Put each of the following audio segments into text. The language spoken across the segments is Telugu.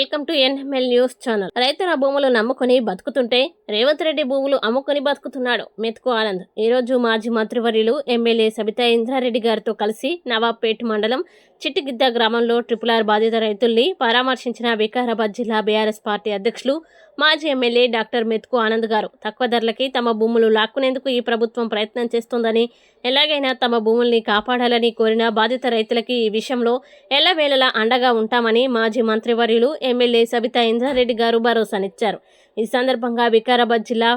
Welcome to NML news channel. రైతుల భూములు నమ్ముకొని బతుకుతుంటే రేవంత్ రెడ్డి భూములు అమ్ముకొని బతుకుతున్నాడు మెతుకు ఆనంద్. ఈ రోజు మాజీ మంత్రివర్యులు ఎమ్మెల్యే సబితా ఇంద్రారెడ్డి గారితో కలిసి నవాబ్పేట్ మండలం చిట్టిగిద్ద గ్రామంలో ట్రిపుల్ ఆర్ బాధిత రైతుల్ని పరామర్శించిన వికారాబాద్ జిల్లా బీఆర్ఎస్ పార్టీ అధ్యక్షులు మాజీ ఎమ్మెల్యే డాక్టర్ మెతుకు ఆనంద్ గారు. తక్కువ ధరలకి తమ భూములు లాక్కునేందుకు ఈ ప్రభుత్వం ప్రయత్నం చేస్తోందని ఎలాగైనా తమ భూముల్ని కాపాడాలని కోరిన బాధిత రైతులకి ఈ విషయంలో ఎల్లవేళలా అండగా ఉంటామని మాజీ మంత్రివర్యులు ఎమ్మెల్యే సబితా ఇంద్రారెడ్డి గారు భరోసానిచ్చారు. ఈ సందర్భంగా వికారాబాద్ జిల్లా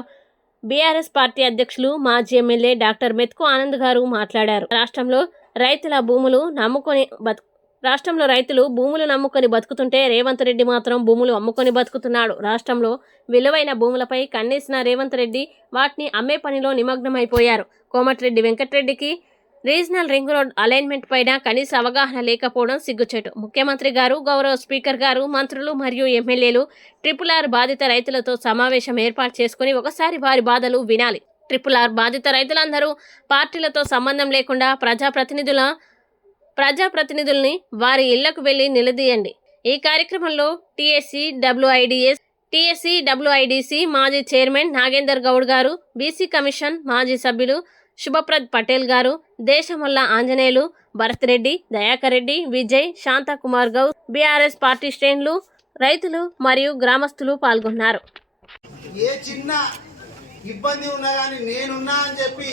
బీఆర్ఎస్ పార్టీ అధ్యక్షులు మాజీ ఎమ్మెల్యే డాక్టర్ మెత్కు ఆనంద్ గారు మాట్లాడారు. రాష్ట్రంలో రైతుల భూములు నమ్ముకొని బతు రాష్ట్రంలో రైతులు భూములు నమ్ముకొని బతుకుతుంటే రేవంత్ రెడ్డి మాత్రం భూములు అమ్ముకొని బతుకుతున్నాడు. రాష్ట్రంలో విలువైన భూములపై కన్నేసిన రేవంత్ రెడ్డి వాటిని అమ్మే పనిలో నిమగ్నమైపోయారు. కోమటిరెడ్డి వెంకటరెడ్డికి రీజనల్ రింగ్ రోడ్ అలైన్మెంట్ పైన కనీస అవగాహన లేకపోవడం సిగ్గుచేటు. ముఖ్యమంత్రి గారు గౌరవ స్పీకర్ గారు మంత్రులు మరియు ఎమ్మెల్యేలు ట్రిపుల్ ఆర్ బాధిత రైతులతో సమావేశం ఏర్పాటు చేసుకుని ఒకసారి వారి బాధలు వినాలి. ట్రిపుల్ ఆర్ బాధిత రైతులందరూ పార్టీలతో సంబంధం లేకుండా ప్రజాప్రతినిధుల ప్రజాప్రతినిధుల్ని వారి ఇళ్ళకు వెళ్ళి నిలదీయండి. ఈ కార్యక్రమంలో టీఎస్సీ డబ్ల్యూఐడిఎస్ టీఎస్సీ డబ్ల్యూఐడిసి మాజీ చైర్మన్ నాగేందర్ గౌడ్ గారు బీసీ కమిషన్ మాజీ సభ్యులు శుభప్రద్ పటేల్ గారు దేశమల్ల ఆంజనేయులు భరత్రెడ్డి దయాకర్ రెడ్డి విజయ్ శాంతకుమార్ గౌడ్ బీఆర్ఎస్ పార్టీ శ్రేణులు రైతులు మరియు గ్రామస్తులు పాల్గొన్నారు. ఏ చిన్న ఇబ్బంది ఉన్నా కానీ నేనున్నా అని చెప్పి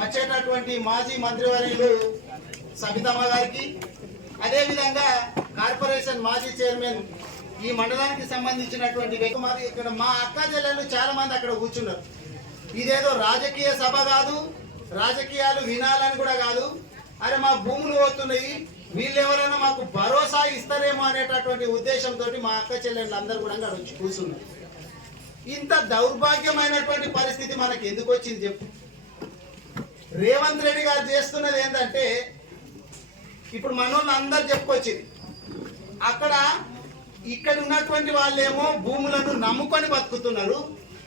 వచ్చేటటువంటి మాజీ మంత్రివర్యులు సబితమ్మ గారికి అదేవిధంగా కార్పొరేషన్ మాజీ చైర్మన్ ఈ మండలానికి సంబంధించినటువంటి ఇక్కడ మా అక్క చెల్లెలు చాలా మంది అక్కడ కూర్చున్నారు. ఇదేదో రాజకీయ సభ కాదు రాజకీయాలు వినాలని కూడా కాదు. అరే మా భూములు పోతున్నాయి. వీళ్ళు ఎవరైనా మాకు భరోసా ఇస్తారేమో అనేటటువంటి ఉద్దేశంతో మా అక్క చెల్లెళ్ళు అందరూ కూడా అక్కడ వచ్చి కూర్చున్నారు. ఇంత దౌర్భాగ్యమైనటువంటి పరిస్థితి మనకు ఎందుకు వచ్చింది చెప్పు. రేవంత్ రెడ్డి గారు చేస్తున్నది ఏంటంటే ఇప్పుడు మనోళ్ళు అందరు చెప్పుకొచ్చింది. అక్కడ ఇక్కడ ఉన్నటువంటి వాళ్ళేమో భూములను నమ్ముకొని బతుకుతున్నారు.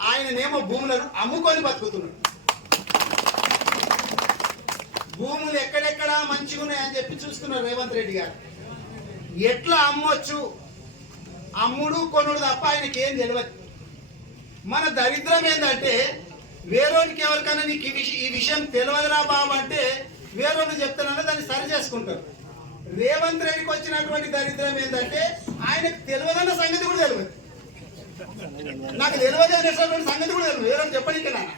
ఆయననేమో భూములను అమ్ముకొని బతుకుతున్నారు. భూములు ఎక్కడెక్కడ మంచిగా ఉన్నాయని చెప్పి చూస్తున్నారు రేవంత్ రెడ్డి గారు. ఎట్లా అమ్మొచ్చు? అమ్ముడు కొనుడు తప్ప ఆయనకి ఏం తెలియదు మన దరిద్రం ఏంటంటే వేరేకి ఎవరికైనా నీకు ఈ విషయం ఈ విషయం తెలియదురా బాబు అంటే వేరేళ్ళు చెప్తానన్నా దాన్ని సరి చేసుకుంటారు. రేవంత్ రెడ్డికి వచ్చినటువంటి దరిద్రం ఏంటంటే ఆయనకు తెలియదన్న సంగతి కూడా తెలియదు నాకు తెలియదు అనేటువంటి సంగతి కూడా తెలియదు వేరే చెప్పడానికి నాన్న.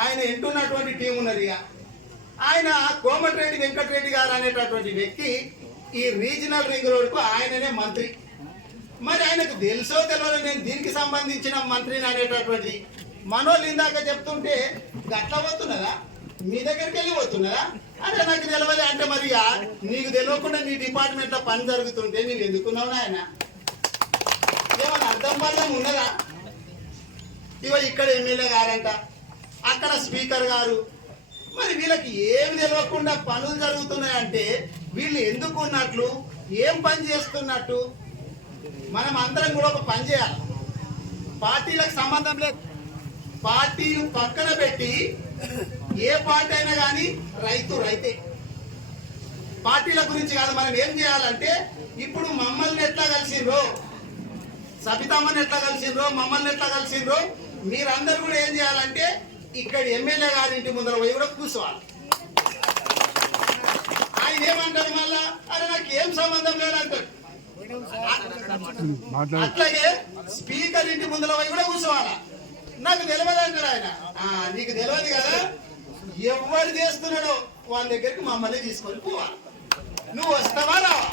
ఆయన ఎంటున్నటువంటి టీం ఉన్నది ఇక ఆయన కోమటిరెడ్డి వెంకటరెడ్డి గారు అనేటటువంటి వ్యక్తి ఈ రీజనల్ రింగ్ రోడ్కు ఆయననే మంత్రి. మరి ఆయనకు తెలుసో తెలియదు నేను దీనికి సంబంధించిన మంత్రిని అనేటటువంటి మనోళ్ళు ఇందాక చెప్తుంటే గట్ల పోతున్నదా మీ దగ్గరికి వెళ్ళి పోతున్నదా అంటే నాకు తెలియదు అంటే మరి నీకు తెలియకుండా నీ డిపార్ట్మెంట్లో పని జరుగుతుంటే నేను ఎందుకున్నావు ఆయన ఏమన్నా అర్థం పర్థం ఉన్నదా? ఇవ ఇక్కడ ఎమ్మెల్యే గారంట. అక్కడ స్పీకర్ గారు మరి వీళ్ళకి ఏమి తెలియకుండా పనులు జరుగుతున్నాయంటే వీళ్ళు ఎందుకు ఉన్నట్లు? ఏం పని చేస్తున్నట్టు? మనం అందరం కూడా ఒక పని చేయాలి. పార్టీలకు సంబంధం లేదు. పార్టీలు పక్కన పెట్టి ఏ పార్టీ అయినా కానీ రైతు రైతే. పార్టీల గురించి కాదు మనం ఏం చేయాలంటే ఇప్పుడు మమ్మల్ని ఎట్లా కలిసిండ్రో సబితమ్మని ఎట్లా కలిసిండ్రో మమ్మల్ని ఎట్లా కలిసిండ్రో మీరందరూ కూడా ఏం చేయాలంటే ఇక్కడ ఎమ్మెల్యే గారి ఇంటి ముందర పోయి కూడా కూర్చోవాలి. ఆయన ఏమంటారు మళ్ళా? అరే నాకు ఏం సంబంధం లేదంటాడు అట్లాగే స్పీకర్ ఇంటి ముందర పోయి కూడా కూర్చోవాలా? నాకు తెలియదు అంటాడు ఆయన. ఆ, నీకు తెలియదు కదా? ఎవరు చేస్తున్నాడో వాళ్ళ దగ్గరికి మమ్మల్ని తీసుకొని పోవాలి. నువ్వు వస్తావా రావా?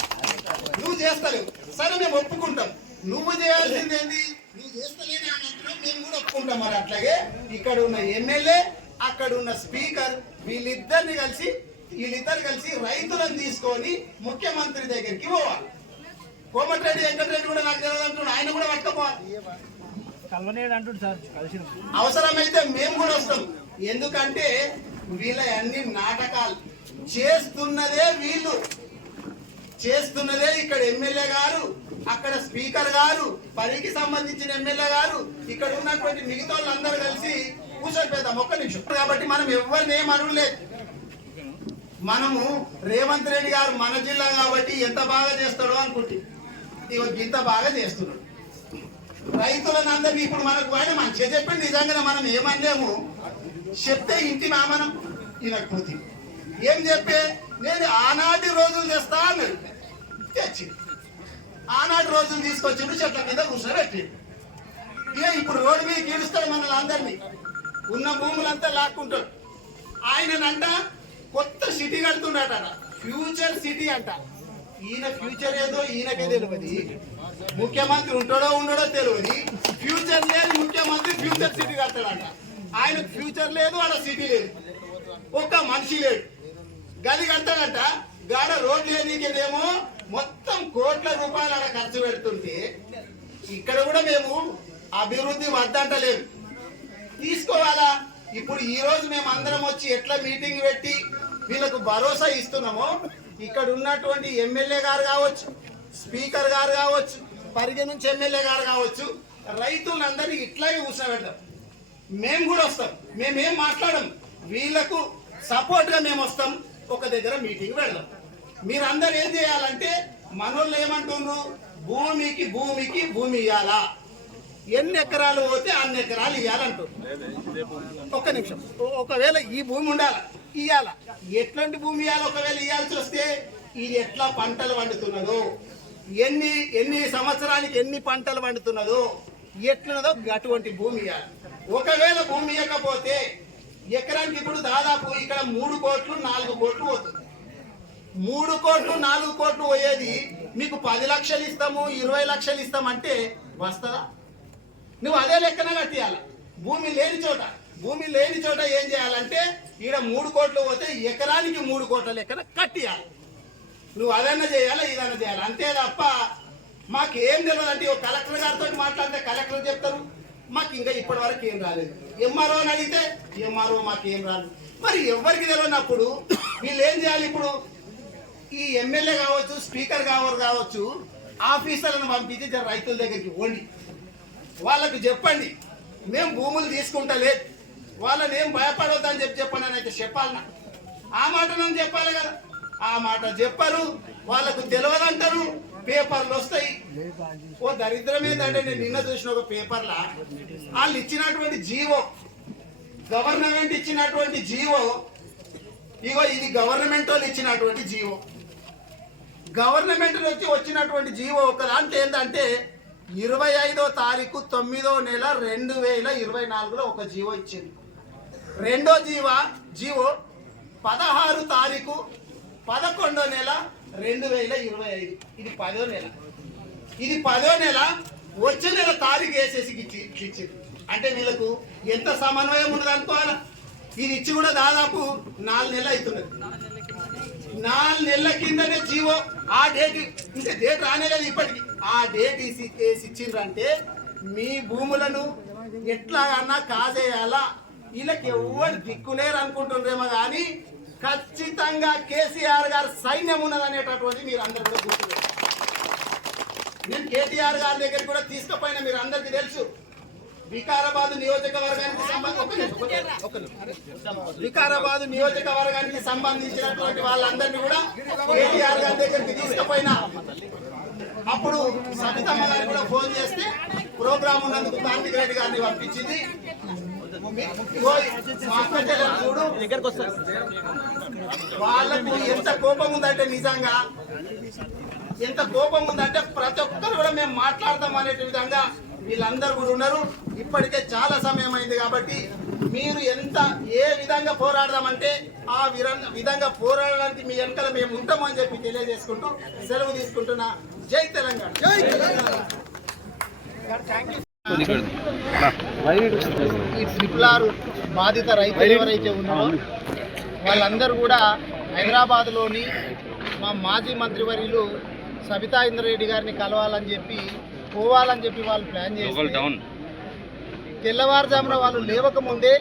నువ్వు చేస్తలేవు. సరే మేము ఒప్పుకుంటాం. నువ్వు చేయాల్సింది ఏంది నువ్వు చేస్తలేని అన్నప్పుడు మేము కూడా ఒప్పుకుంటాం మరి అట్లాగే. ఇక్కడ ఉన్న ఎమ్మెల్యే అక్కడ ఉన్న స్పీకర్ వీళ్ళిద్దరిని కలిసి వీళ్ళిద్దరు కలిసి రైతులను తీసుకొని ముఖ్యమంత్రి దగ్గరికి పోవాలి. కోమటిరెడ్డి వెంకటరెడ్డి కూడా నాకు తెలియదు అంటున్నాడు. ఆయన కూడా పట్టుకపోవాలి. అంటుండు సార్ అవసరమైతే మేము కూడా వస్తాం. ఎందుకంటే వీళ్ళ అన్ని నాటకాలు చేస్తున్నదే వీళ్ళు. చేస్తున్నదే ఇక్కడ ఎమ్మెల్యే గారు అక్కడ స్పీకర్ గారు పనికి సంబంధించిన ఎమ్మెల్యే గారు ఇక్కడ ఉన్నటువంటి మిగతా వాళ్ళందరూ కలిసి కూర్చోపెడతాం ఒక్క నిమిషం. కాబట్టి మనం ఎవరిని ఏమనలేదు మనము రేవంత్ రెడ్డి గారు మన జిల్లా కాబట్టి ఎంత బాగా చేస్తాడో అనుకుంటే ఇంత బాగా చేస్తున్నాడు. రైతులను అందరినీ ఇప్పుడు మనకు ఆయన మంచిగా చెప్పండి. నిజంగానే మనం ఏమనలేము. చెప్తే ఇంటి మా మనం వినకపోతే ఏం చెప్పే? నేను ఆనాటి రోజులు తెస్తా అన్నాడు తెచ్చి. ఆనాటి రోజులు తీసుకొచ్చిండు చెట్ల కింద కూర్చోబెట్టి ఇక ఇప్పుడు రోడ్డు మీద గీలుస్తారు మనల్ని అందరినీ. ఉన్న భూములంతా లాక్కుంటాడు. ఆయనంట కొత్త సిటీ కడుతున్నాడట ఫ్యూచర్ సిటీ అంట. ఈయన ఫ్యూచర్ ఏదో ఈయనకే తెలియదు. ముఖ్యమంత్రి ఉంటాడో ఉండడో తెలియదు. ఫ్యూచర్ లేదు ముఖ్యమంత్రి ఫ్యూచర్ సిటీ కడతాడంట. ఆయన ఫ్యూచర్ లేదు ఆడ సిటీ లేదు. ఒక్క మనిషి లేడు. గది కడతాడంట. గాడ రోడ్లు లేనికేమో మొత్తం కోట్ల రూపాయలు ఆడ ఖర్చు పెడుతుంటే ఇక్కడ కూడా మేము అభివృద్ధి వద్దంటలేము తీసుకోవాలా? ఇప్పుడు ఈ రోజు మేము అందరం వచ్చి ఎట్లా మీటింగ్ పెట్టి వీళ్ళకు భరోసా ఇస్తున్నామో ఇక్కడ ఉన్నటువంటి ఎమ్మెల్యే గారు కావచ్చు స్పీకర్ గారు కావచ్చు పరిగె నుంచి ఎమ్మెల్యే గారు కావచ్చు రైతులందరినీ ఇట్లాగే కూర్చోబెడతాం. మేము కూడా వస్తాం. మేమేం మాట్లాడము వీళ్ళకు సపోర్ట్గా మేము వస్తాం. ఒక దగ్గర మీటింగ్ పెడదాం. మీరందరూ ఏం చేయాలంటే మనోళ్ళు ఏమంటున్నారు భూమికి భూమికి భూమి ఇవ్వాలా ఎన్ని ఎకరాలు పోతే అన్ని ఎకరాలు ఇవ్వాలంటారు ఒక్క నిమిషం. ఒకవేళ ఈ భూమి ఉండాలా ఇయ్యాల. ఎట్లాంటి భూమి ఇవ్వాలి ఒకవేళ ఇవ్వాల్సి వస్తే ఇది ఎట్లా పంటలు పండుతున్నదో? ఎన్ని ఎన్ని సంవత్సరానికి ఎన్ని పంటలు పండుతున్నదో? ఎట్లున్నదో అటువంటి భూమి ఇవ్వాలి ఒకవేళ భూమి ఇవ్వకపోతే ఎకరానికి ఇప్పుడు దాదాపు ఇక్కడ మూడు కోట్లు నాలుగు కోట్లు పోతుంది. మూడు కోట్లు నాలుగు కోట్లు పోయేది మీకు పది లక్షలు ఇస్తాము ఇరవై లక్షలు ఇస్తామంటే వస్తుందా? నువ్వు అదే లెక్కన కట్టేయాల. భూమి లేని చోట భూమి లేని చోట ఏం చేయాలంటే ఈడ మూడు కోట్లు పోతే ఎకరానికి మూడు కోట్ల లెక్కన కట్టేయాలి. నువ్వు అదన్నా చేయాలా ఇదన్నా చేయాలి? అంతే తప్ప మాకేం తెలియదు అంటే కలెక్టర్ గారితో మాట్లాడితే కలెక్టర్ చెప్తారు? మాకు ఇంకా ఇప్పటి వరకు ఏం రాలేదు. ఎంఆర్ఓ అని అడిగితే ఎంఆర్ఓ మాకు ఏం రాలేదు మరి ఎవరికి తెలియనప్పుడు వీళ్ళు ఏం చేయాలి ఇప్పుడు? ఈ ఎమ్మెల్యే కావచ్చు స్పీకర్ కావచ్చు కావచ్చు ఆఫీసర్లను పంపించి రైతుల దగ్గరికి పోండి. వాళ్ళకు చెప్పండి మేము భూములు తీసుకుంటలే వాళ్ళని ఏం భయపడొద్దని చెప్పి చెప్పండి అని అయితే చెప్పాలన్నా ఆ మాట నన్ను చెప్పాలి కదా. ఆ మాట చెప్పరు వాళ్ళకు తెలియదంటారు. పేపర్లు వస్తాయి. ఓ దరిద్రం ఏంటంటే నేను నిన్న చూసిన ఒక పేపర్లా? వాళ్ళు ఇచ్చినటువంటి జీవో గవర్నమెంట్ ఇచ్చినటువంటి జీవో ఇగో ఇది గవర్నమెంట్ వాళ్ళు ఇచ్చినటువంటి జీవో. గవర్నమెంట్ నుంచి వచ్చినటువంటి జీవో ఒక దాంట్లో ఏంటంటే ఇరవై ఐదో తారీఖు తొమ్మిదో నెల రెండు వేల ఇరవై నాలుగులో ఒక జీవో ఇచ్చింది. రెండో జీవ జీవో పదహారు తారీఖు పదకొండో నెల రెండు వేల ఇరవై ఐదు. ఇది పదో నెల. ఇది పదో నెల వచ్చే నెల తారీఖు వేసేసి ఇచ్చి ఇచ్చింది అంటే వీళ్ళకు ఎంత సమన్వయం ఉన్నది అనుకోవాలా? ఇది ఇచ్చి కూడా దాదాపు నాలుగు నెలలు అవుతున్నది. నాలుగు నెలల కిందనే జీవో ఆ డేట్ ఇంకా డేట్ రానేలేదు ఇప్పటికి. ఆ డేట్ వేసి వేసి ఇచ్చిండ్రంటే మీ భూములను ఎట్లాగన్నా కాజేయాలా? వీళ్ళకి ఎవరు దిక్కులేరు అనుకుంటుండ్రేమో కానీ ఖచ్చితంగా కేసీఆర్ గారు సైన్యం ఉన్నదనేటటువంటి మీరు అందరు కూడా గుర్తుపెట్టుకోండి నేను కేటీఆర్ గారి దగ్గర కూడా తీసుకుపోయినా మీరు అందరికీ తెలుసు. వికారాబాద్ నియోజకవర్గానికి సంబంధించి వికారాబాద్ నియోజకవర్గానికి సంబంధించినటువంటి వాళ్ళందరినీ కూడా కేటీఆర్ గారి దగ్గరికి తీసుకుపోయినా. అప్పుడు సబితమ్మ గారు కూడా ఫోన్ చేస్తే ప్రోగ్రామ్ ఉన్నందుకు కార్తిక్ రెడ్డి గారిని పంపించింది. చెల్లెలు చూడు వాళ్ళకు ఎంత కోపం ఉందంటే నిజంగా ఎంత కోపం ఉందంటే ప్రతి ఒక్కరు కూడా మేము మాట్లాడతాం అనే విధంగా వీళ్ళందరూ కూడా ఉన్నారు. ఇప్పటికే చాలా సమయం అయింది కాబట్టి మీరు ఎంత ఏ విధంగా పోరాడదామంటే ఆ విధంగా పోరాడడానికి మీ వెనకాల మేము ఉంటామని చెప్పి తెలియజేసుకుంటూ సెలవు తీసుకుంటున్నా. జై తెలంగాణ. జై తెలంగాణ. ఈ ట్రిపుల్ ఆర్ బాధిత రైతులు ఎవరైతే ఉన్నారో వాళ్ళందరూ కూడా హైదరాబాద్లోని మా మాజీ మంత్రివర్యులు సబితా ఇంద్రెడ్డి గారిని కలవాలని చెప్పి పోవాలని చెప్పి వాళ్ళు ప్లాన్ చేసి తెల్లవారుజామున వాళ్ళు లేవకముందే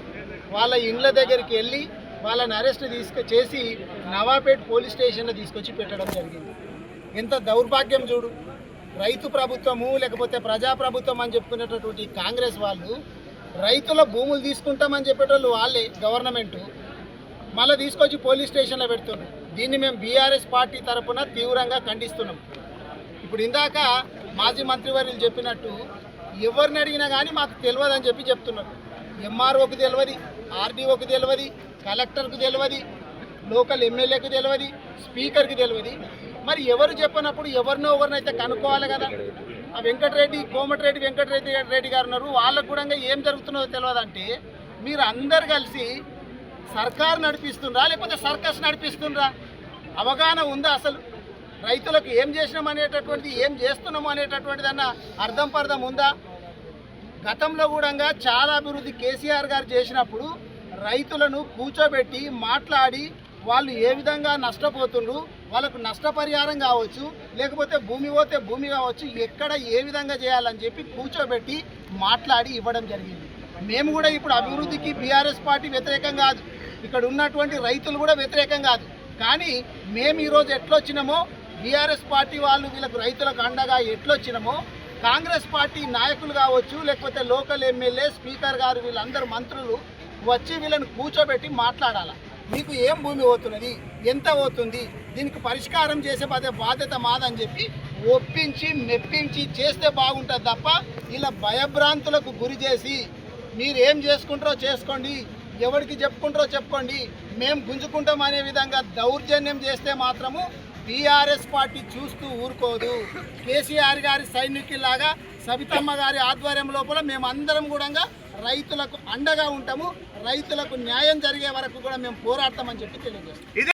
వాళ్ళ ఇండ్ల దగ్గరికి వెళ్ళి వాళ్ళని అరెస్ట్ తీసుకు చేసి నవాపేట్ పోలీస్ స్టేషన్లో తీసుకొచ్చి పెట్టడం జరిగింది. ఎంత దౌర్భాగ్యం చూడు. రైతు ప్రభుత్వము లేకపోతే ప్రజాప్రభుత్వం అని చెప్పుకునేటటువంటి కాంగ్రెస్ వాళ్ళు రైతుల భూములు తీసుకుంటామని చెప్పేటోళ్ళు వాళ్ళే గవర్నమెంట్. మళ్ళీ తీసుకొచ్చి పోలీస్ స్టేషన్లో పెడుతున్నారు దీన్ని మేము బీఆర్ఎస్ పార్టీ తరఫున తీవ్రంగా ఖండిస్తున్నాం. ఇప్పుడు ఇందాక మాజీ మంత్రివర్యులు చెప్పినట్టు ఎవరిని అడిగినా కానీ మాకు తెలియదు అని చెప్పి చెప్తున్నారు. ఎంఆర్ఓకి తెలియదు ఆర్డీఓకి తెలియదు కలెక్టర్కు తెలియదు లోకల్ ఎమ్మెల్యేకి తెలియదు స్పీకర్కి తెలియదు మరి ఎవరు చెప్పినప్పుడు ఎవరినో ఎవరినైతే కనుక్కోవాలి కదా? ఆ వెంకటరెడ్డి కోమటిరెడ్డి వెంకటరెడ్డి రెడ్డి గారు ఉన్నారు. వాళ్ళకు కూడా ఏం జరుగుతున్నదో తెలియదంటే మీరు అందరు కలిసి సర్కారు నడిపిస్తుండ్రా లేకపోతే సర్కస్ నడిపిస్తుండ్రా? అవగాహన ఉందా అసలు? రైతులకు ఏం చేసినాం అనేటటువంటిది ఏం చేస్తున్నాము అనేటటువంటిది అన్న అర్థం పర్థం ఉందా? గతంలో కూడా చాలా అభివృద్ధి కేసీఆర్ గారు చేసినప్పుడు రైతులను కూర్చోబెట్టి మాట్లాడి వాళ్ళు ఏ విధంగా నష్టపోతుండ్రు వాళ్ళకు నష్టపరిహారం కావచ్చు లేకపోతే భూమి పోతే భూమి కావచ్చు ఎక్కడ ఏ విధంగా చేయాలని చెప్పి కూర్చోబెట్టి మాట్లాడి ఇవ్వడం జరిగింది. మేము కూడా ఇప్పుడు అభివృద్ధికి బీఆర్ఎస్ పార్టీ వ్యతిరేకం కాదు. ఇక్కడ ఉన్నటువంటి రైతులు కూడా వ్యతిరేకం కాదు. కానీ మేము ఈరోజు ఎట్లొచ్చినామో బీఆర్ఎస్ పార్టీ వాళ్ళు వీళ్ళకు రైతులకు అండగా ఎట్లొచ్చినామో కాంగ్రెస్ పార్టీ నాయకులు కావచ్చు లేకపోతే లోకల్ ఎమ్మెల్యే స్పీకర్ గారు వీళ్ళందరూ మంత్రులు వచ్చి వీళ్ళని కూర్చోబెట్టి మాట్లాడాలి? మీకు ఏం భూమి పోతున్నది? ఎంత పోతుంది? దీనికి పరిష్కారం చేసే బాధ్యత బాధ్యత మాదని చెప్పి ఒప్పించి మెప్పించి చేస్తే బాగుంటుంది తప్ప ఇలా భయభ్రాంతులకు గురి చేసి మీరు ఏం చేసుకుంటారో చేసుకోండి ఎవరికి చెప్పుకుంటారో చెప్పుకోండి మేము గుంజుకుంటాం అనే విధంగా దౌర్జన్యం చేస్తే మాత్రము టీఆర్ఎస్ పార్టీ చూస్తూ ఊరుకోదు. కేసీఆర్ గారి సైనికులాగా సవితమ్మ గారి ఆధ్వర్యం లోపల మేమందరం కూడా రైతులకు అండగా ఉంటాము. రైతులకు న్యాయం జరిగే వరకు కూడా మేము పోరాడతామని చెప్పి తెలియజేస్తాం